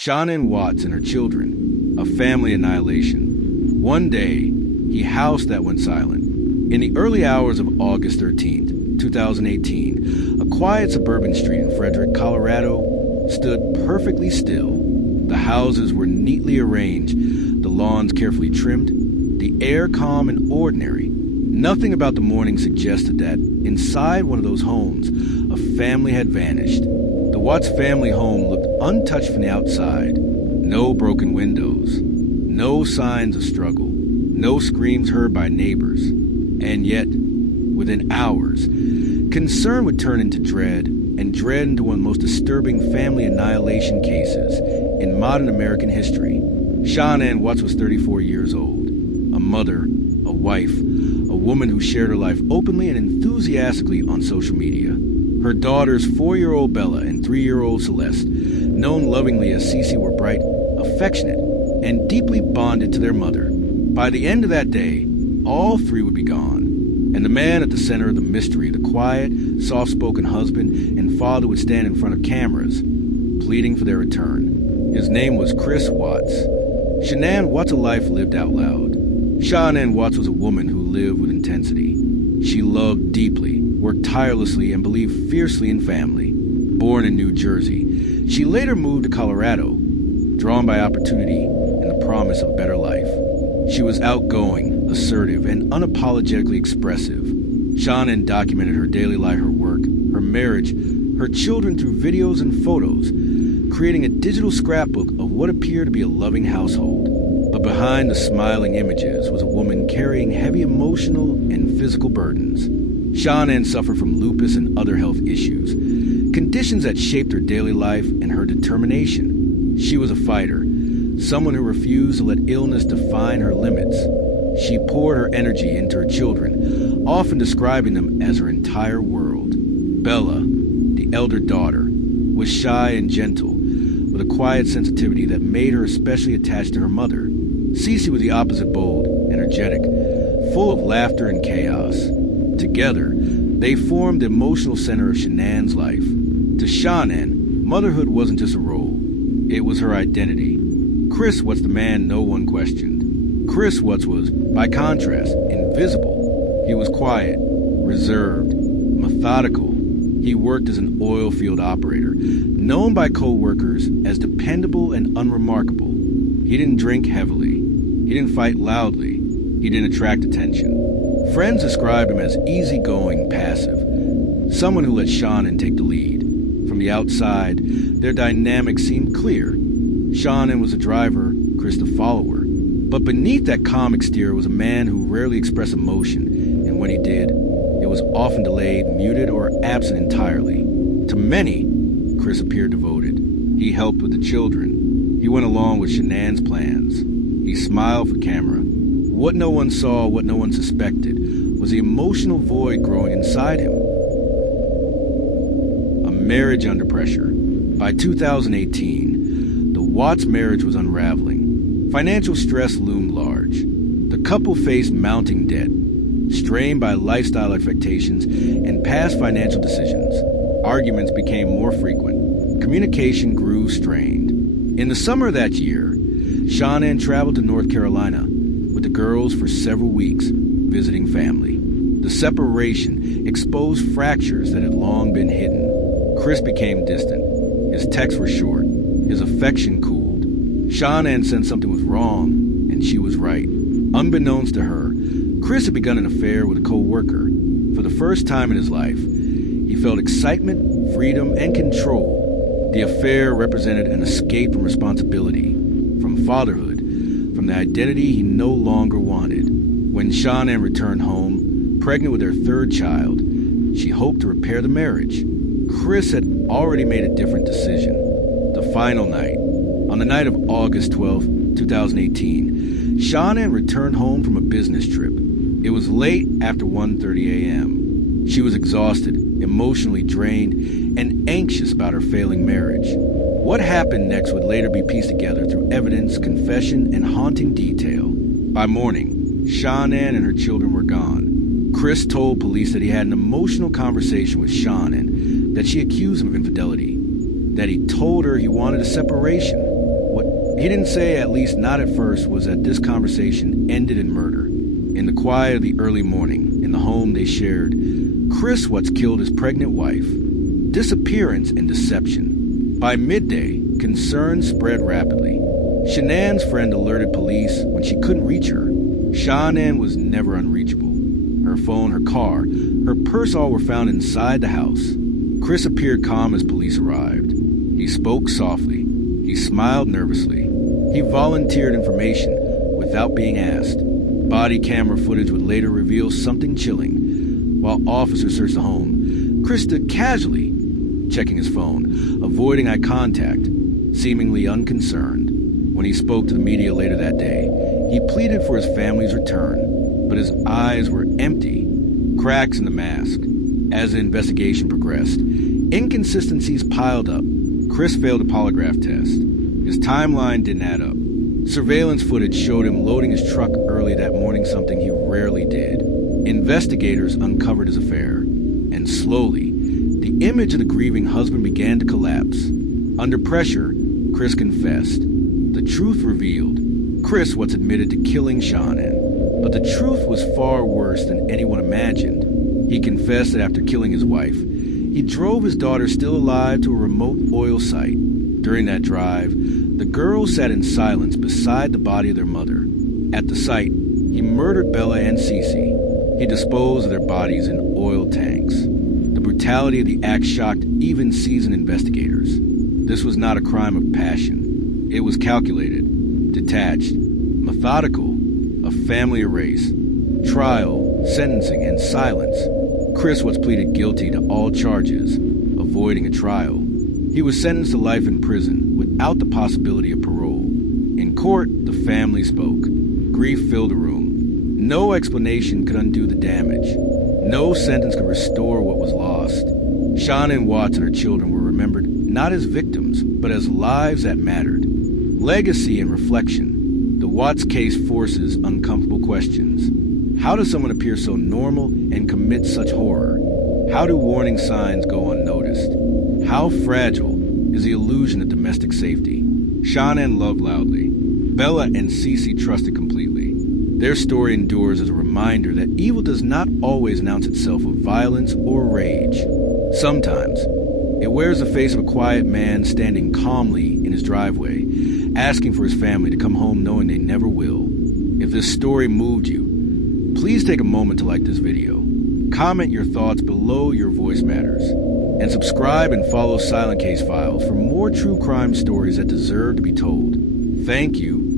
Shanann Watts and her children, a family annihilation. One day, he housed that went silent. In the early hours of August 13th, 2018, a quiet suburban street in Frederick, Colorado, stood perfectly still. The houses were neatly arranged, the lawns carefully trimmed, the air calm and ordinary. Nothing about the morning suggested that, inside one of those homes, a family had vanished. The Watts family home looked untouched from the outside. No broken windows, no signs of struggle, no screams heard by neighbors. And yet, within hours, concern would turn into dread, and dread into one of the most disturbing family annihilation cases in modern American history. Shanann Watts was 34 years old, a mother, a wife, a woman who shared her life openly and enthusiastically on social media. Her daughters, 4-year-old Bella and 3-year-old Celeste, known lovingly as Cece, were bright, affectionate, and deeply bonded to their mother. By the end of that day, all three would be gone, and the man at the center of the mystery, the quiet, soft-spoken husband and father, would stand in front of cameras, pleading for their return. His name was Chris Watts. Shanann Watts' a life lived out loud. Shanann Watts was a woman who lived with intensity. She loved deeply, worked tirelessly, and believed fiercely in family. Born in New Jersey, she later moved to Colorado, drawn by opportunity and the promise of a better life. She was outgoing, assertive, and unapologetically expressive. Shanann documented her daily life, her work, her marriage, her children through videos and photos, creating a digital scrapbook of what appeared to be a loving household. But behind the smiling images was a woman carrying heavy emotional and physical burdens. Shanann suffered from lupus and other health issues, conditions that shaped her daily life and her determination. She was a fighter, someone who refused to let illness define her limits. She poured her energy into her children, often describing them as her entire world. Bella, the elder daughter, was shy and gentle, with a quiet sensitivity that made her especially attached to her mother. Cece was the opposite, bold, energetic, full of laughter and chaos. Together, they formed the emotional center of Shanann's life. To Shanann, motherhood wasn't just a role, it was her identity. Chris Watts, the man no one questioned. Chris Watts was, by contrast, invisible. He was quiet, reserved, methodical. He worked as an oil field operator, known by co-workers as dependable and unremarkable. He didn't drink heavily. He didn't fight loudly. He didn't attract attention. Friends described him as easygoing, passive, someone who let Shanann take the lead. From the outside, their dynamic seemed clear. Shanann was a driver, Chris the follower. But beneath that calm exterior was a man who rarely expressed emotion, and when he did, it was often delayed, muted, or absent entirely. To many, Chris appeared devoted. He helped with the children. He went along with Shanann's plans. He smiled for camera. What no one saw, what no one suspected, was the emotional void growing inside him. A marriage under pressure. By 2018, the Watts marriage was unraveling. Financial stress loomed large. The couple faced mounting debt, strained by lifestyle expectations and past financial decisions. Arguments became more frequent. Communication grew strained. In the summer of that year, Shanann traveled to North Carolina with the girls for several weeks, visiting family. The separation exposed fractures that had long been hidden. Chris became distant. His texts were short. His affection cooled. Shanann sensed something was wrong, and she was right. Unbeknownst to her, Chris had begun an affair with a co-worker. For the first time in his life, he felt excitement, freedom, and control. The affair represented an escape from responsibility, from fatherhood, from the identity he no longer wanted. When Shanann returned home, pregnant with her third child, she hoped to repair the marriage. Chris had already made a different decision. The final night, on the night of August 12, 2018, Shanann returned home from a business trip. It was late after 1:30 a.m. She was exhausted, emotionally drained, and anxious about her failing marriage. What happened next would later be pieced together through evidence, confession, and haunting detail. By morning, Shanann and her children were gone. Chris told police that he had an emotional conversation with Shanann, that she accused him of infidelity, that he told her he wanted a separation. he didn't say, at least not at first, was that this conversation ended in murder. In the quiet of the early morning, in the home they shared, Chris Watts killed his pregnant wife. Disappearance and deception. By midday, concern spread rapidly. Shanann's friend alerted police when she couldn't reach her. Shanann was never unreachable. Her phone, her car, her purse all were found inside the house. Chris appeared calm as police arrived. He spoke softly. He smiled nervously. He volunteered information without being asked. Body camera footage would later reveal something chilling. While officers searched the home, Chris stood casually, checking his phone, avoiding eye contact, seemingly unconcerned. When he spoke to the media later that day, he pleaded for his family's return, but his eyes were empty, cracks in the mask. As the investigation progressed, inconsistencies piled up. Chris failed a polygraph test. His timeline didn't add up. Surveillance footage showed him loading his truck early that morning, something he rarely did. Investigators uncovered his affair, and slowly, the image of the grieving husband began to collapse. Under pressure, Chris confessed. The truth revealed. Chris Watts admitted to killing Shanann, but the truth was far worse than anyone imagined. He confessed that after killing his wife, he drove his daughter still alive to a remote oil site. During that drive, the girls sat in silence beside the body of their mother. At the site, he murdered Bella and Cece. He disposed of their bodies in oil tanks. The brutality of the act shocked even seasoned investigators. This was not a crime of passion. It was calculated, detached, methodical, a family erase. Trial, sentencing, and silence. Chris Watts pleaded guilty to all charges, avoiding a trial. He was sentenced to life in prison without the possibility of parole. In court, the family spoke. Grief filled the room. No explanation could undo the damage. No sentence could restore what was lost. Shanann Watts and her children were remembered not as victims, but as lives that mattered. Legacy and reflection. The Watts case forces uncomfortable questions. How does someone appear so normal and commit such horror? How do warning signs go unnoticed? How fragile is the illusion of domestic safety? Shanann loved loudly. Bella and Cece trusted completely. Their story endures as a reminder that evil does not always announce itself with violence or rage. Sometimes, it wears the face of a quiet man standing calmly in his driveway, asking for his family to come home knowing they never will. If this story moved you, please take a moment to like this video. Comment your thoughts below. Your voice matters. And subscribe and follow Silent Case Files for more true crime stories that deserve to be told. Thank you